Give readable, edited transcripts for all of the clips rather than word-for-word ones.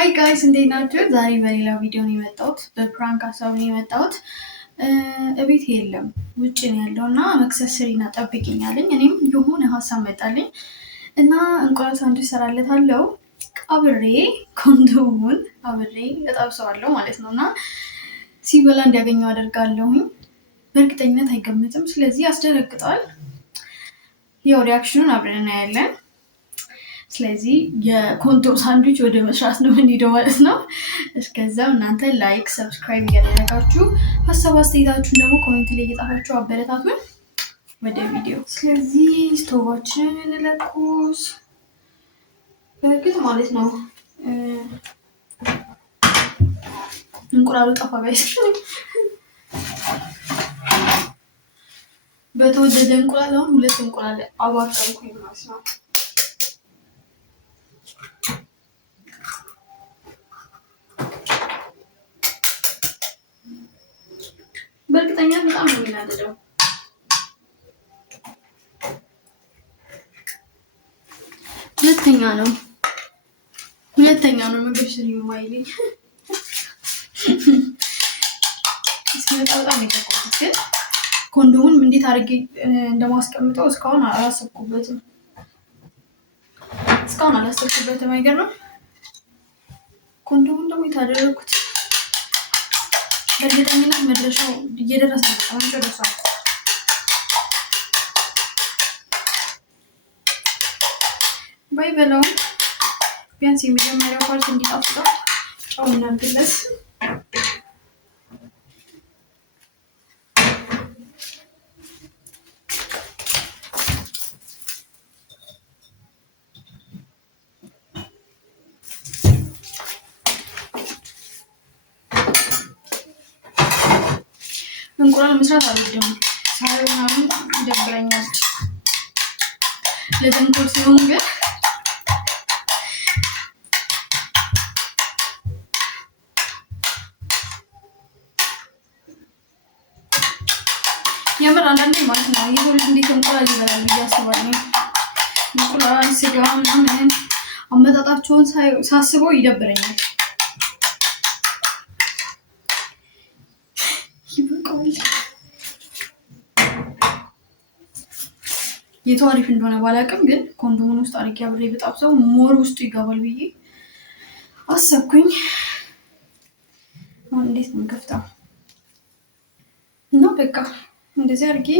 ሃይ ጋይስ እንዴት ናችሁ? ዛሬ በሌላ ቪዲዮ ነው የመጣሁት። በፕራንክ ሀሳብ ነው የመጣሁት። እቤት የለም ውጭ ነው ያለው እና መክሰስ ስሪና ጠብቂኝ አለኝ። እኔም የሆነ ሀሳብ መጣልኝ እና እንቁላል ሳንዱች እሰራለታለሁ አብሬ ኮንዶሙን አብሬ እጠብሰዋለሁ ማለት ነው እና ሲበላ እንዲያገኘው አደርጋለሁኝ። በእርግጠኝነት አይገምትም፣ ስለዚህ ያስደነግጣል። ያው ሪያክሽኑን አብረን እናያለን። ስለዚህ የኮንዶም ሳንድዊች ወደ መስራት ነው የምንሄደው ማለት ነው። እስከዛው እናንተ ላይክ፣ ሰብስክራይብ እያደረጋችሁ ሀሳብ አስተያየታችሁን ደግሞ ኮሜንት ላይ እየጻፋችሁ አበረታቱን። ወደ ቪዲዮ። ስለዚህ ስቶቫችንን እንለኩስ። በእርግጥ ማለት ነው እንቁላሉ ጠፋ ጋይስ። በተወደደ እንቁላል አሁን 2 እንቁላል አባከንኩኝ ማለት ነው። በእርግጠኛ በጣም ነው የሚናደደው። ሁለተኛ ነው ምግብ ስሪ የማይለኝ። እስኪመጣ በጣም የተቆጡት፣ ግን ኮንዶሙን እንዴት አድርጌ እንደማስቀምጠው እስካሁን አላሰብኩበትም። አይገርምም? ኮንዶሙን ደግሞ የታደረኩት በእርግጠኝነት መድረሻው እየደረሰ ነው። ደርሷል። ባይበላውም ቢያንስ የመጀመሪያው ፓርት እንዲጣፍጠው ጨው እናድርግለት። እንቁላል መስራት አልወድም፣ ሳይሆን ይደብረኛል። ለተንኮል ሲሆን ግን የምር አንዳንዴ ማለት ነው የሰው ልጅ እንዴት እንቁላል ይበላል ብዬ አስባለሁ። እንቁላል፣ ስጋ ምናምን አመጣጣቸውን ሳስበው ይደብረኛል። የቱ አሪፍ እንደሆነ ባላውቅም ግን ኮንዶሙን ውስጥ አድርጌ አብሬ ብጣብሰው ሞር ውስጡ ይገባል ብዬ አሰብኩኝ። አሁን እንዴት ነው የምከፍተው? እና በቃ እንደዚህ አድርጌ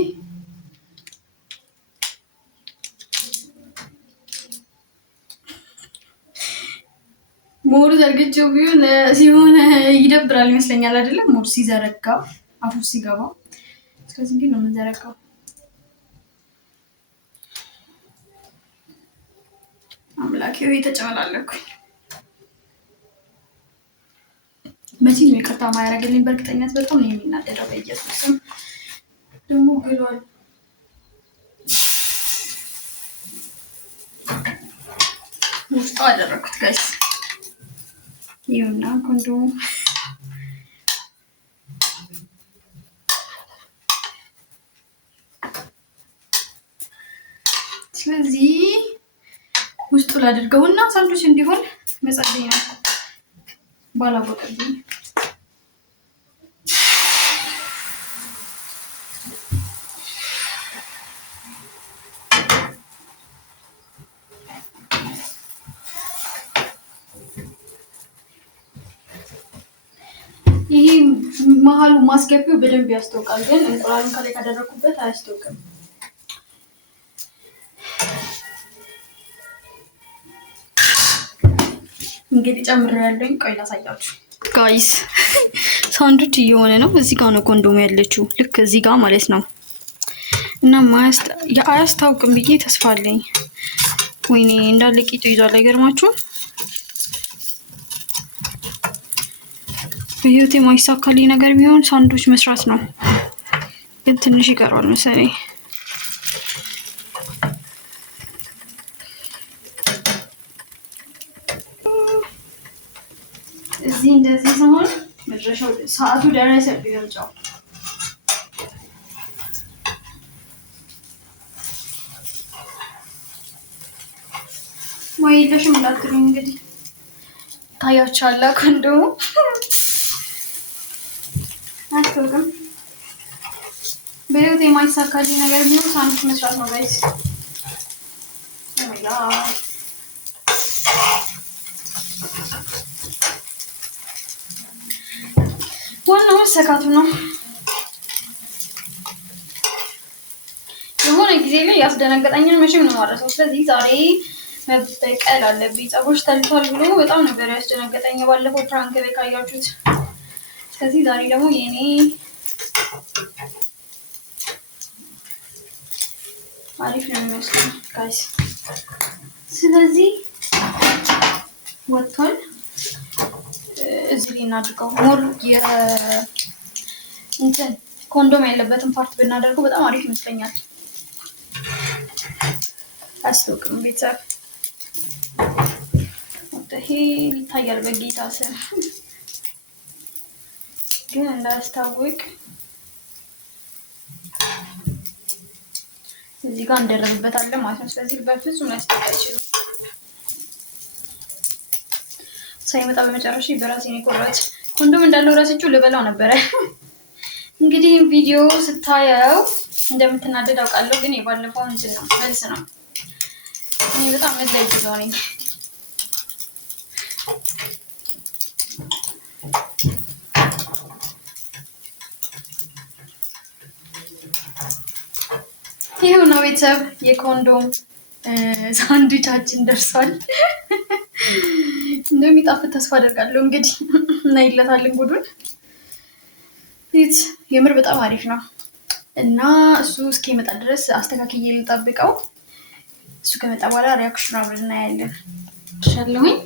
ሞር ዘርግቼው ቢሆን ሲሆን ይደብራል ይመስለኛል። አይደለም ሞር ሲዘረጋ አፉ ሲገባ። ስለዚህ እንዴት ነው የምንዘረጋው? አምላኬ ወይ ተጨመላለኩኝ። መቼ ነው ይቅርታ ማያደርግልኝ? በእርግጠኝነት በጣም ነው የሚናደደው። በኢየሱስም ደግሞ ግሏል። ውስጡ አደረኩት ጋይስ። ይኸውና ኮንዶሙ ስለዚህ ውስጡ ላድርገውና ሳንዱች እንዲሆን መጸለይ ነው። ባላቦጠብኝ ይሄ መሀሉ ማስገቢው በደንብ ያስታውቃል፣ ግን እንቁላሉን ከላይ ካደረኩበት አያስታውቅም። እንግዲህ ጨምሬያለሁኝ። ቆይ ላሳያችሁ ጋይስ። ሳንዱች እየሆነ ነው። እዚህ ጋር ነው ኮንዶሙ ያለችው፣ ልክ እዚህ ጋር ማለት ነው። እና አያስታውቅም ብዬ ተስፋ አለኝ። ወይኔ እንዳለ ቂጡ ይዟል። አይገርማችሁም? በህይወቴ የማይሳካልኝ ነገር ቢሆን ሳንዱች መስራት ነው፣ ግን ትንሽ ይቀረዋል መሰለኝ። እዚህ እንደዚህ ሲሆን መድረሻው ሰዓቱ ደረሰ ቢሆንጫው ወይ ለሽም እንዳትሉኝ እንግዲህ ታያችኋል። ኮንዶሙ አትወቅም። በህይወት የማይሳካልኝ ነገር ቢኖር ሳንዱች መስራት ነው ጋይስ። ዋናው መሰካቱ ነው። የሆነ ጊዜ ላይ ያስደነገጠኝን መቼም ነው ማረሰው። ስለዚህ ዛሬ መበቀል አለብኝ። ፀጉሮች ተልቷል ብሎ በጣም ነበር ያስደነገጠኝ ባለፈው ፕራንክ ላይ ካያችሁት። ስለዚህ ዛሬ ደግሞ የኔ አሪፍ ነው የሚመስለው ጋይስ። ስለዚህ ወጥቷል። እዚህ ላይ እናድርገው። ሞር እንትን ኮንዶም ያለበትን ፓርት ብናደርገው በጣም አሪፍ ይመስለኛል። አስተውቅም ቤተሰብ ይሄ ይታያል በጌታ ስም ግን እንዳያስታውቅ እዚህ ጋር እንደረብበታለን ማለት ነው። ስለዚህ በፍጹም ሊያስታውቅ አይችልም። ሳይመጣ በመጨረሻ በራሴ ነው የቆረጥ ኮንዶም እንዳለው ራሳችሁ ልበላው ነበረ። እንግዲህ ቪዲዮ ስታየው እንደምትናደድ አውቃለሁ፣ ግን የባለፈው እንትን ነው መልስ ነው። እኔ በጣም መላይ ይዘው ነኝ። ይሄው ነው ቤተሰብ የኮንዶም ሳንድዊቻችን ደርሷል። እንደሚጣፍጥ ተስፋ አደርጋለሁ። እንግዲህ እናይለታለን ጉዱን። የምር በጣም አሪፍ ነው እና እሱ እስኪመጣ ድረስ አስተካክዬ ልጠብቀው። እሱ ከመጣ በኋላ ሪያክሽን አብረን እናያለን። ሻለሁኝ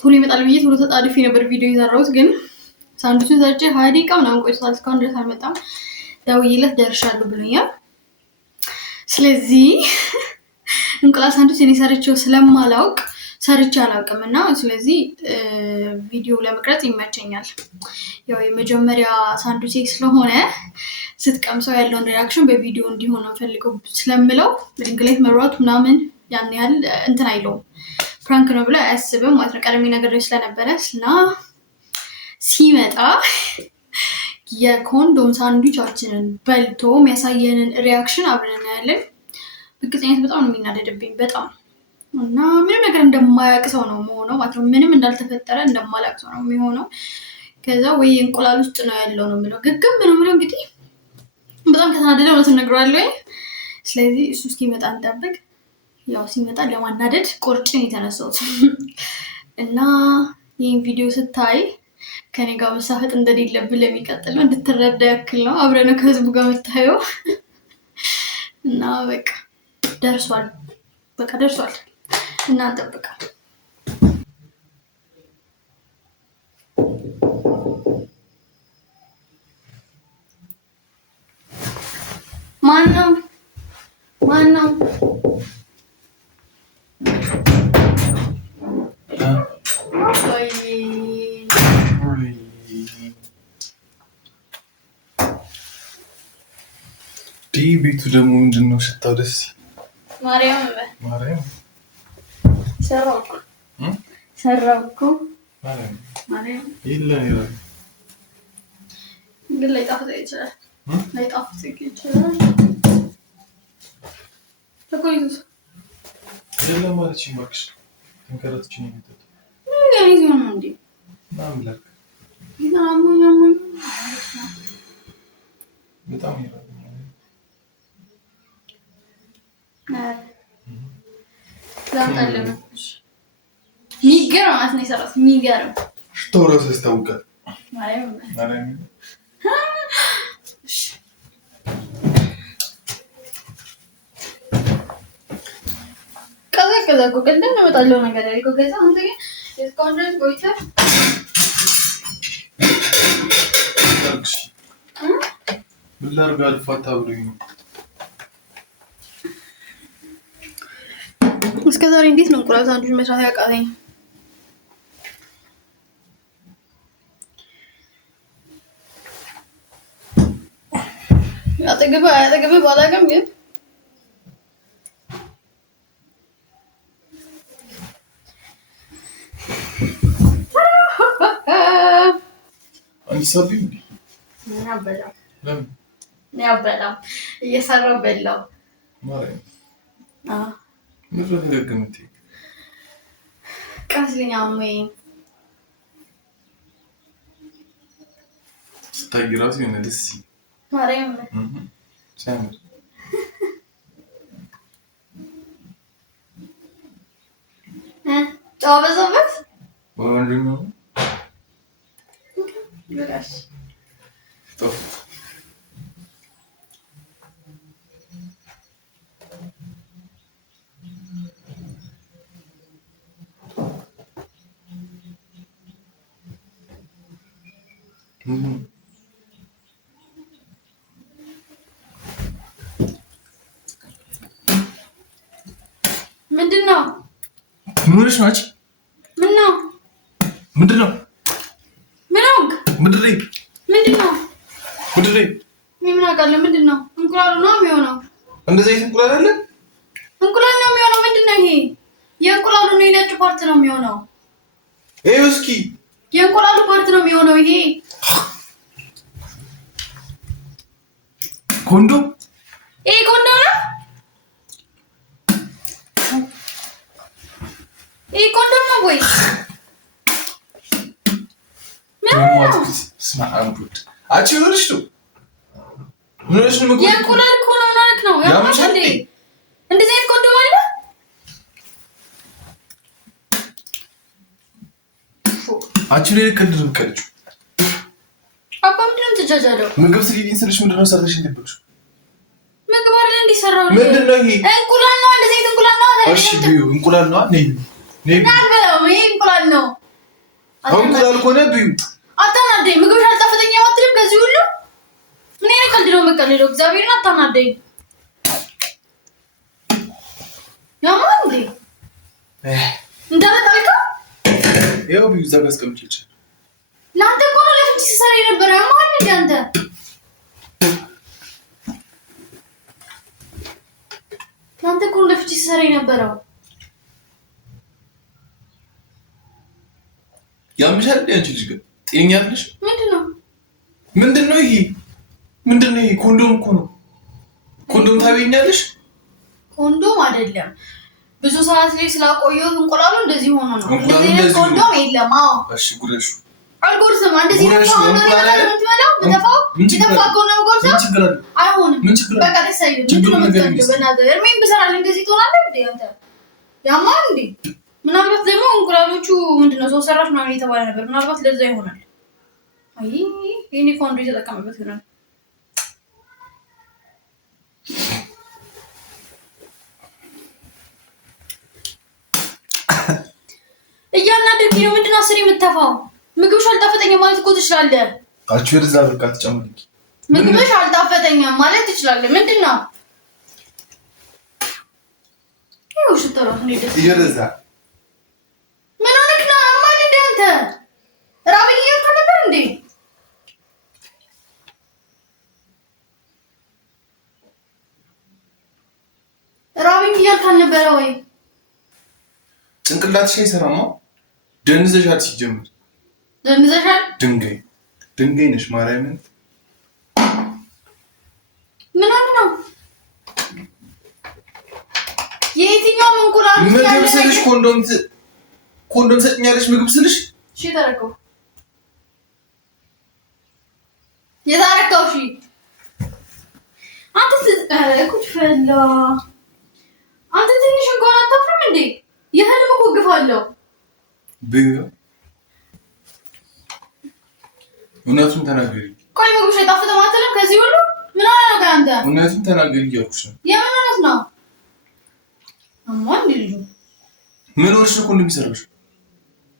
ቶሎ ይመጣል ብዬ ቶሎ ተጣድፌ ነበር ቪዲዮ የሰራሁት፣ ግን ሳንዱቹን ሰርቼ 20 ደቂቃ ምናምን ቆይቷል። እስካሁን ድረስ አልመጣም። ደውዬለት ደርሻለሁ ብሎኛል። ስለዚህ እንቁላል ሳንዱች እኔ ሰርቼው ስለማላውቅ ሰርቼ አላውቅም እና ስለዚህ ቪዲዮ ለመቅረጽ ይመቸኛል። ያው የመጀመሪያ ሳንዱቼ ስለሆነ ስትቀምሰው ያለውን ሪያክሽን በቪዲዮ እንዲሆን ነው ፈልገው ስለምለው በድንግለት መሯት ምናምን ያን ያህል እንትን አይለውም። ፕራንክ ነው ብሎ አያስብም ማለት ነው። ቀደም ነገር ስለነበረ እና ሲመጣ የኮንዶም ሳንዱቻችንን በልቶ የሚያሳየንን ሪያክሽን አብረን እናያለን። በእርግጠኝነት በጣም ነው የሚናደድብኝ በጣም እና ምንም ነገር እንደማያውቅ ሰው ነው የምሆነው ማለት ነው። ምንም እንዳልተፈጠረ እንደማላውቅ ሰው ነው የሚሆነው። ከዛ ወይ እንቁላል ውስጥ ነው ያለው ነው የምለው ግግም ነው የምለው። እንግዲህ በጣም ከተናደደ እውነቱን እነግረዋለሁ። ስለዚህ እሱ እስኪመጣ እንጠብቅ። ያው ሲመጣ ለማናደድ ቆርጬን የተነሳሁት እና ይህን ቪዲዮ ስታይ ከኔ ጋር መሳፈጥ እንደሌለብን ለሚቀጥለው እንድትረዳ ያክል ነው። አብረን ከህዝቡ ጋር የምታየው እና በቃ ደርሷል። እና እንጠብቃለን። ማነው ቤቱ ደግሞ ምንድን ነው? ሽታው ደስ ማርያም ሰራው እኮ ማርያም ግን ላይጣፍጥ ይችላል። ተቆይቶ የለም ማለች ማክሽ ተንከራትች ነው የሚጠጥ ነው እንዴ? ማምላክ በጣም ይራል ሚገርም ማለት ነው የሰራት ሚገርም ሽታው እራሱ ያስታውቃል። ቀዘቀዘ እኮ ቅድም እመጣለሁ ነገር ያልከው ከዛ አንተ ግን እስካሁን ድረስ ቆይተህ ምን ላድርግ አልፋታ ብሎኝ ነው። እስከ ዛሬ እንዴት ነው እንቁላል ሳንዱች መስራት ያቃተኝ? አጠገብ ባላውቅም ግን ይሰብኝ እንዴ? ምን አበላው? ለምን? ምን አበላው? እየሰራው በላው። ማርያም ምን አዎ ተደገምት? ቀስልኛ ወይ ስታይ ራሱ የሆነ ደስ ማርያም ሲያምር ጨው በዛበት ወንድም ይላሽ ጦፍ ምንድነው? ምንሽ ናች? ምነው? ምንድነው? ምነው? ምንድነው? ምንድነው? ምንድነው? ምን አውቃለሁ? ምንድነው? እንቁላሉ ነው የሚሆነው። እንደዚህ እንቁላል አለ? እንቁላል ነው የሚሆነው። ምንድነው ይሄ? የእንቁላሉ ነው የነጭ ፓርት ነው የሚሆነው። ይሄው እስኪ የእንቁላሉ ፓርት ነው የሚሆነው ይሄ። ኮንዶም ይሄ ኮንዶም ነው። ይሄ ኮንዶም ነው ወይ? ስማ አንቡት አቺ ወርሽ ነው ምንሽ ነው? የእንቁላል እኮ ነው ማለት ነው። ያማሽ እንዴ እንደዚህ አይነት ኮንዶም አለ? አቺ ላይ ከድር ከልጁ አባ ምንድን ነው ትጃጃለው? ምግብ ስሊዲን ስልሽ ምንድን ነው ሰርተሽ እንደብሽ? ምግብ አይደል እንዲሰራው? ምንድን ነው ይሄ? እንቁላል ነው። እንደዚህ አይነት እንቁላል ነው። እሺ ቢዩ እንቁላል ነው። ነይ ነይ አልበላም። ይሄ እንቁላል ነው። እንቁላል ኮነ ቢዩ አታናደኝ። ምግብሽ አልጣፈጠኝ አትልም? ከዚህ ሁሉ ምን አይነት ቀልድ ነው የምትቀልደው? እግዚአብሔርን አታናደኝ። ያማ እንዴ እንዳመጣልካ ይኸው ቢዩ እዛ ጋር አስቀምጬልሽ። ለአንተ እኮ ነው ለፍቺ ሲሰራ የነበረው። ያማ እንዴ አንተ ለአንተ እኮ ነው ለፍቺ ሲሰራ የነበረው። ያምሻል እንዴ አንቺ ልጅ ግን ጤኛ አይደለሽ? ምንድነው? ምንድነው ይሄ? ምንድነው ይሄ? ኮንዶም እኮ ነው። ኮንዶም ታበይኛለሽ? ኮንዶም አይደለም። ብዙ ሰዓት ላይ ስላቆየሁት እንቁላሉ እንደዚህ ሆኖ ነው። እንቁላሉ እንደዚህ እንደዚህ ኮንዶም የለም። አዎ እሺ ጉረሹ አልጎርስም። እንደዚህ ነው ጉረሹ ኮንዶም የምትበላው? ምትፋው ነው ጎርሳ? ምን ችግር አለ? አይሆንም። ምን ችግር አለ? በቃ ደስ አይልም። ችግሩ ነገር ምንድነው? በእናትህ እርሜን ብሰራልህ እንደዚህ ትሆናለህ እንዴ አንተ? ያማ እንዴ ምናልባት ደግሞ እንቁላሎቹ ምንድነው ሰው ሰራሽ ምናምን እየተባለ ነበር። ምናልባት ለዛ ይሆናል። አይ የኔ ኮንዶ የተጠቀመበት ይሆናል። እያናደድኩኝ ነው። ምንድነው አስር የምትተፋው? ምግብሽ አልጣፈጠኝም ማለት እኮ ትችላለህ። አቺ ወደዛ በቃ ተጨምልኝ። ምግብሽ አልጣፈጠኝም ማለት ትችላለህ። ምንድነው? ይኸው ሽታው ራሱ ነው ደስ ይወደዛ ምን ሆነክ ነው? አማን እንደ አንተ ራበኝ እያልክ ነበር እንዴ? ራበኝ እያልክ አልነበረ ወይ? ጭንቅላትሽ አይሰራማ። ደንዘሻል። ሲጀምር ደንዘሻል። ድንጋይ ነሽ። ማርያምን ምን ሆነ ነው? የትኛው እንቁላል ምግብ ስልሽ ኮንዶም ሰጥኛለሽ? ምግብ ስልሽ እሺ ተረከው የታረከው እሺ አንተ እኮ ፈላ አንተ ትንሽ እንኳን አታፍርም እንዴ? የህልም እኮ ግፍ አለው። እውነቱን ተናገሪ። ቆይ ምግብሽ አይጣፍጥም አትልም? ከዚህ ሁሉ ምን ሆነ ነው አንተ? እውነቱን ተናገሪ እያልኩሽ ነው። የምን እውነት ነው? አማን ልጁ ምን ወርሽ ነው ኮንዶም ይሰራሽ?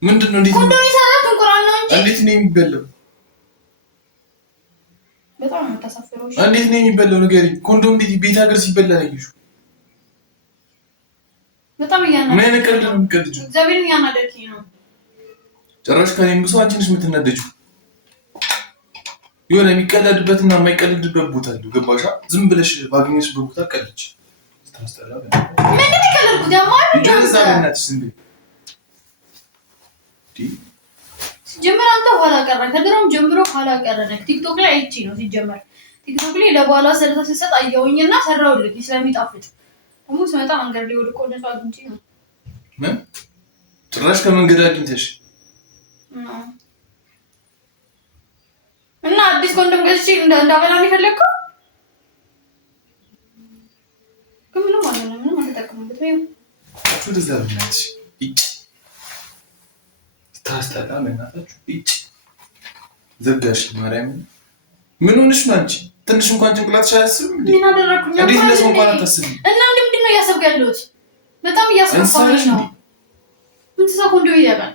ምንድነው? እንዴት ኮንዶም ይሰራል? እንቁላል ነው እንጂ እንዴት ነው የሚበላው? በጣም ነው ተሳፈረው። እንዴት ነው የሚበላው? ንገሪኝ። ኮንዶም እንዴት ቤት ሀገር ሲበላ ነው ያየሽው? በጣም ምን አይነት ቀልድ ነው የምትቀልጂው? እግዚአብሔርን ያናደድከኝ ነው። ጭራሽ ከኔም ብሶ አንቺ ነሽ የምትናደጂው። የሆነ የሚቀለድበትና የማይቀለድበት ቦታ አለው። ገባሻ? ዝም ብለሽ ባገኘሽበት ቦታ ቀልጅ። ታስጠላ። ምን እንደቀለድኩት ያማል እንዴ? እንደዛ በእናትሽ ዝም ብለሽ ሲጀመር አንተ ኋላ ቀረ ከድሮም ጀምሮ ኋላ ቀረ ነህ። ቲክቶክ ላይ አይቼ ነው ሲጀመር ቲክቶክ ላይ ለባሏ ሰለታ ሲሰጥ አየሁኝና ሰራውልኝ ስለሚጣፍጥ ደግሞ ስመጣ መንገድ ላይ ወድቆ እንደሱ አግኝቼ ነው። ምን ጭራሽ ከመንገድ አግኝተሽ እና አዲስ ኮንዶም ገዝቼ እንዳበላ የሚፈለግከው ምንም ማለት ነው። ምንም አልተጠቀምበት ወይ ወደዛ ብናች እጭ ታስጠላ መናታችሁ እጭ ዘጋሽ ማርያም ምን ሆነሽ ነው አንቺ? ትንሽ እንኳን ጭንቅላትሽ አያስብም እንዴ? ምን አደረኩኝ? እንዴት ለሰው እንኳን አታስብም? እና ምንድን ነው እያሰብክ ያለሁት? በጣም እያስከፋኝ ነው። ምን ተሰው ኮንዶም ይያባል?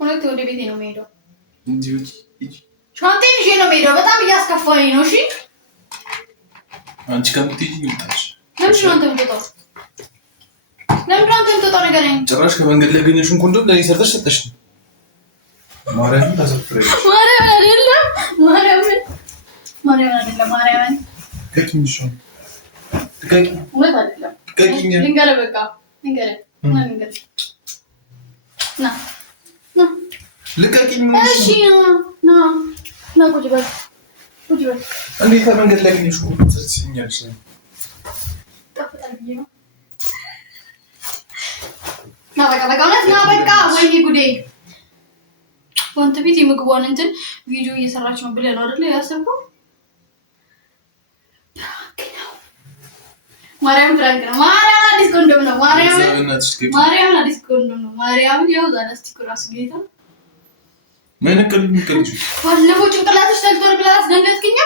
ሁለት ወደ ቤቴ ነው የምሄደው። ሻንጤን ይዤ ነው የምሄደው። በጣም እያስከፋኝ ነው። እሺ አንቺ ከምትሄጂ ይምጣሽ። ለምን ነው አንተ የምትወጣው? ለምን ነው አንተ የምትወጣው? ንገረኝ። ጭራሽ ከመንገድ ላይ ያገኘሽውን ኮንዶም ለኔ ሰርተሽ ሰጠሽ። ማርያምን ታሰፍረሽ። ማርያምን አይደለም ማርያምን ከኪንሽ ከኪ ወጥ አይደለም ከኪኛ ልንገርህ በቃ ልንገርህ ና ልቀቂኝ። እሺ ና ቁጭ በል እንዴት ከመንገድ ላይ ያገኘሽውን ኮንዶም ሰርተሽኛለሽ? ጠፍጣል ብዬ ነው። ና በቃ ወይኔ ጉዴ። ወንት ቤት የምግቧን እንትን ቪዲዮ እየሰራች ነው ብለህ ነው አይደል ያሰብከው? ማርያም ፍራንክ ነው። ማርያም አዲስ ኮንዶም ነው። ማርያም አዲስ ኮንዶም ነው። ማርያም ያው ዛላስቲክ ራስ ጌታ ምን ከልጅ ባለፈው ጭንቅላትሽ ተልቶር ብላ አስደንገጥክኝ።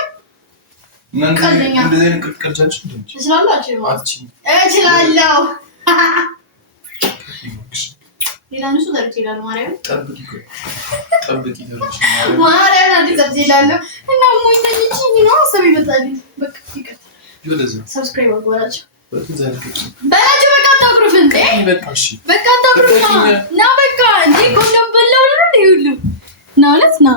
እንደዚህ አይነት ቅልቅልቻች እንዴ? እችላለሁ። ሌላ ንሱ ደርጭ ይላል። ማርያም ጠብቂ ደርጭ ማርያም አዲስ ደርጭ ይላል። እና ሞኝተኝቺ ነው ሰብ ይመጣል። በቃ ይቀር ሰብስክራይብ አድርጓላችሁ በላችሁ። በቃ አታኩርፍ እንዴ! በቃ አታኩርፍ። ና በቃ እንዴ ኮንዶም በላው እንዴ ሁሉ ና